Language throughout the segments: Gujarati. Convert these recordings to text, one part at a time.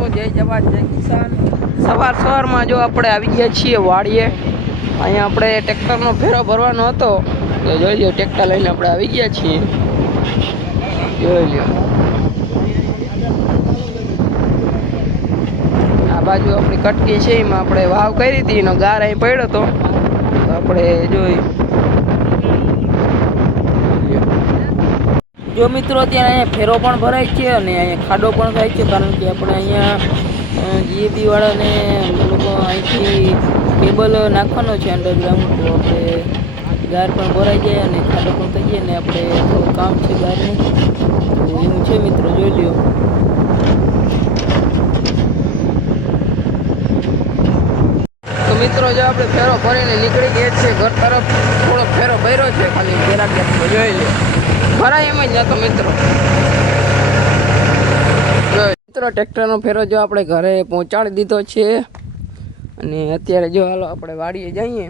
દોસ્તો, જય જવાન જય કિસાન। સવારમાં જો આપણે આવી ગયા છીએ વાડીએ। અહીંયા આપણે ટ્રેક્ટરનો ફેરો ભરવાનો હતો તો જોઈ લો, ટ્રેક્ટર લઈને આપણે આવી ગયા છીએ। જોઈ લો, આ બાજુ આપણી કટકી છે, એમાં આપણે વાવ કરી હતી, એનો ગાર અહીં પડ્યો હતો તો આપણે જોઈ જો મિત્રો, અત્યારે અહીંયા ફેરો પણ ભરાય છે અને અહીંયા ખાડો પણ થાય છે, કારણ કે આપણે અહીંયા જીએપી વાળાને લોકો અહીંથી કેબલ નાખવાનો છે અંડરગ્રાઉન્ડ, તો આપણે ગાર પણ ભરાઈ જાય અને ખાડો પણ થઈ જાય ને આપણે થોડું કામ છે ગારનું, તો એવું છે મિત્રો, જોઈ લ્યો। તો મિત્રો, જો આપણે ફેરો ભરીને નીકળી ગયા છીએ ઘર તરફ। થોડો ફેરો ભર્યો છે, ખાલી જરાક જોઈ લ્યો, ભરાય એમ જ નતો મિત્રો। ટ્રેક્ટરનો ફેરો જો આપણે ઘરે પહોંચાડી દીધો છે અને અત્યારે જો હાલો આપણે વાડીએ જઈએ,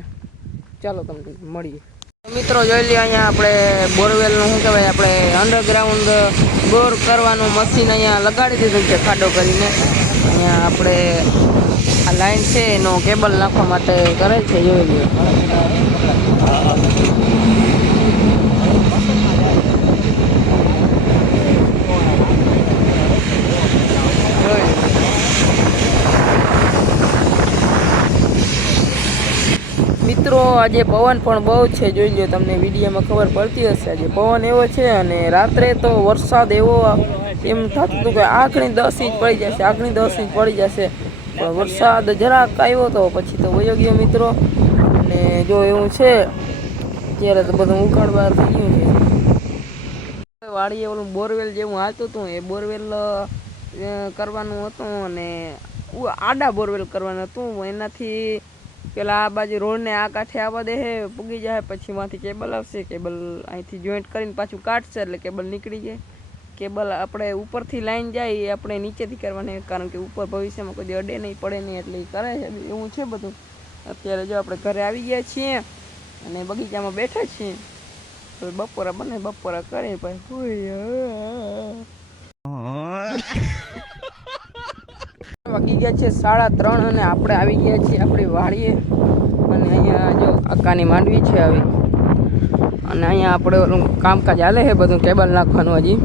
ચાલો તમને મળીએ। મિત્રો જોઈ લઈએ, અહીંયા આપણે બોરવેલનું શું કહેવાય, આપણે અંડરગ્રાઉન્ડ બોર કરવાનું મશીન અહીંયા લગાડી દીધું છે ખાડો કરીને। અહીંયા આપણે આ લાઈન છે એનો કેબલ નાખવા માટે કરે છે, જોઈ લઈએ। મિત્રો આજે પવન પણ બહુ છે, જોઈ લો, તમને વિડીયોમાં ખબર પડતી હશે। આજે પવન એવો છે અને રાત્રે તો વરસાદ એવો એમ થતું હતું કે આખરી 10 ઇંચ પડી જશે, આખરી 10 ઇંચ પડી જશે, પણ વરસાદ જરાક આવ્યો તો પછી તો વયો ગયો મિત્રો। અને જો એવું છે અત્યારે તો બધું ઉખાડવા થઈ ગયું છે। વાડીએ ઓલું બોરવેલ જેવું હાલતું હતું, એ બોરવેલ કરવાનું હતું અને આડા બોરવેલ કરવાનું હતું। એનાથી પેલા આ બાજુ રોડને આ કાંઠે આવવા દે હે, પૂગી જાય, પછી માંથી કેબલ આવશે, કેબલ અહીંથી જોઈન્ટ કરીને પાછું કાઢશે એટલે કેબલ નીકળી જાય। કેબલ આપણે ઉપરથી લાઈન જાય એ આપણે નીચેથી કરવાની, કારણ કે ઉપર ભવિષ્યમાં કોઈ અડે નહીં, પડે નહીં, એટલે એ કરે છે, એવું છે બધું। અત્યારે જો આપણે ઘરે આવી ગયા છીએ અને બગીચામાં બેઠા છીએ, તો બપોરા બને, બપોરા કરે ભાઈ। વાગી ગયા છે 3:30 અને આપણે આવી ગયા છીએ આપણી વાડીએ। અને અહીંયા જો અક્કાની માંડવી છે આવી, અને અહીંયા આપણે ઓલું કામકાજ હાલે છે બધું, કેબલ નાખવાનું હજી।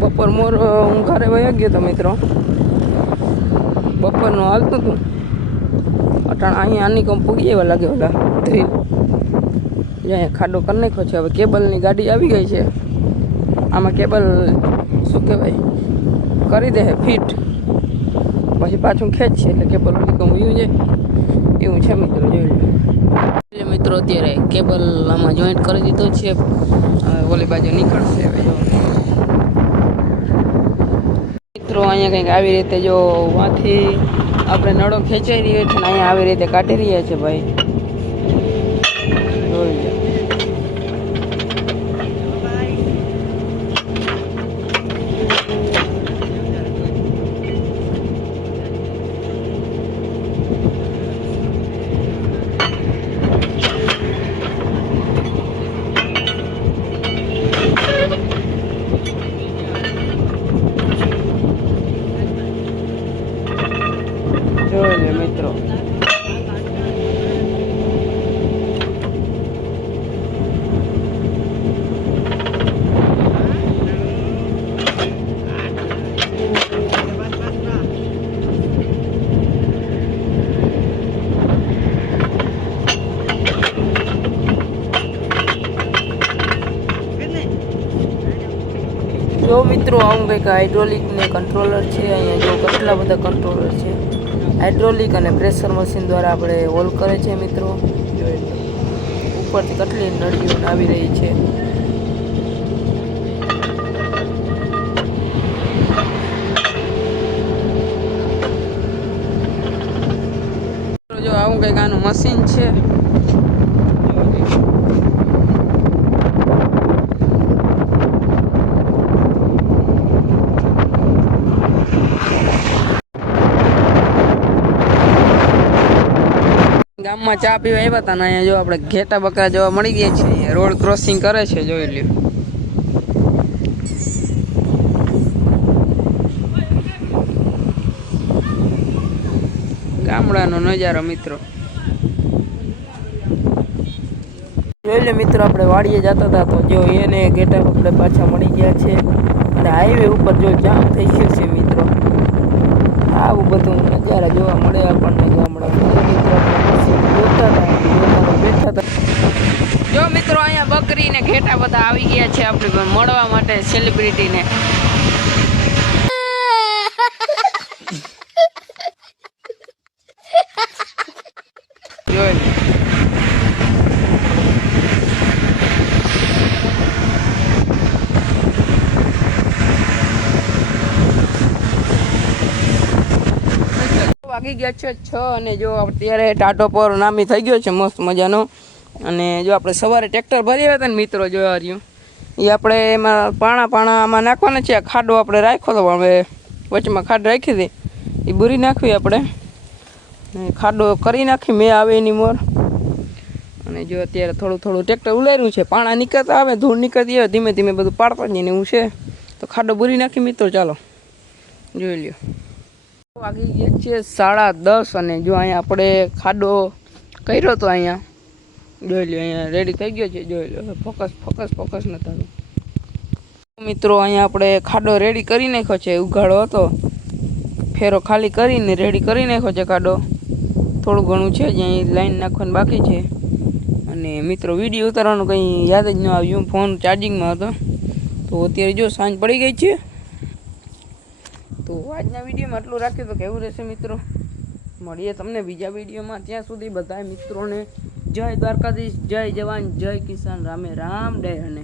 બપોર મોર હું ઘરે વયો ગયો તો મિત્રો, બપોરનું હાલતું હતું, અટાણ અહીંયા આની કમ પૂગી એવા લાગે ઓલા ધ્રીલ, અહીંયા ખાડો કરી નાખ્યો છે। હવે કેબલની ગાડી આવી ગઈ છે, આમાં કેબલ શું કહેવાય કરી દે ફિટ, પછી પાછું ખેંચશે એટલે કેબલ વયું જાય, એવું છે મિત્રો, જોઈ લો। મિત્રો અત્યારે કેબલ આમાં જોઈન્ટ કરી દીધો છે, ઓલી બાજુ નીકળશે હવે જો મિત્રો। અહીંયા કંઈક આવી રીતે જો વાંથી આપણે નળો ખેંચાઈ રહ્યો છે ને અહીંયા આવી રીતે કાઢી રહ્યા છે ભાઈ, જોઈ લો। જોઈ લે મિત્રો, જો મિત્રો આવું કંઈક હાઇડ્રોલિક ને કંટ્રોલર છે। અહીંયા જો કેટલા બધા કંટ્રોલર છે, હાઇડ્રોલિક અને પ્રેશર મશીન દ્વારા આપણે હોલ કરે છે મિત્રો। ઉપરથી કેટલી નળીઓ આવી રહી છે, જો આવું કંઈક આનું મશીન છે। ગામમાં ચા પીવા આવ્યા હતા ને અહીંયા જો આપણે ઘેટા બકરા જોવા મળી ગયા છે, રોડ ક્રોસિંગ કરે છે, જોઈ લ્યો। ગામડાનો નજારો મિત્રો. જોઈ લે મિત્રો, આપણે વાડીએ જતા હતા તો જો એને ગેટઅપ આપણે પાછા મળી ગયા છે અને હાઈવે ઉપર જો જામ થઈ ગયો છે મિત્રો. આવું બધું નજારા જોવા મળે આપણને ગામડામાં. મિત્રો જોતા હતા બેઠા હતા. જો મિત્રો અહીંયા બકરી ને ઘેટા બધા આવી ગયા છે આપણે મળવા માટે સેલિબ્રિટીને. વાગી ગયા છે 6 અને જો અત્યારે ટાટો પર નામી થઈ ગયો છે મસ્ત મજાનો. અને જો આપણે સવારે ટ્રેક્ટર ભરી આવ્યા હતા ને મિત્રો, જોવા રહ્યું એ આપણે એમાં પાણા આમાં નાખવાના છે. ખાડો આપણે રાખ્યો હતો, હવે વચમાં ખાડ રાખી હતી એ બુરી નાખવી આપણે. ખાડો કરી નાખી મેં આવે એની મોર. અને જો અત્યારે થોડું ટ્રેક્ટર ઉલાર્યું છે, પાણા નીકળતા આવે, ધૂળ નીકળતી આવે, ધીમે ધીમે બધું પાડતા જઈને એવું છે. તો ખાડો બુરી નાખી મિત્રો, ચાલો જોઈ લ્યો. વાગી ગયા છે 10:30 અને જો અહીંયા આપણે ખાડો કર્યો હતો, અહીંયા જોઈ લો, અહીંયા રેડી થઈ ગયો છે. જોઈ લો, ફોકસ ન થતું મિત્રો. અહીંયા આપણે ખાડો રેડી કરી નાખ્યો છે, ઉઘાડો હતો, ફેરો ખાલી કરીને રેડી કરી નાખ્યો છે ખાડો. થોડું ઘણું છે જ અહીં લાઈન નાખવાનું બાકી છે. અને મિત્રો વિડીયો ઉતારવાનું કંઈ યાદ જ ન આવ્યું, ફોન ચાર્જિંગમાં હતો. તો અત્યારે જો સાંજ પડી ગઈ છે. તો આજના વિડીયોમાં આટલું રાખ્યું તો કેવું રહેશે મિત્રો. મળીએ તમને બીજા વિડીયોમાં. ત્યાં સુધી બધા મિત્રોને જય દ્વારકાધીશ, જય જવાન, જય કિસાન, રામે રામ, ડે અને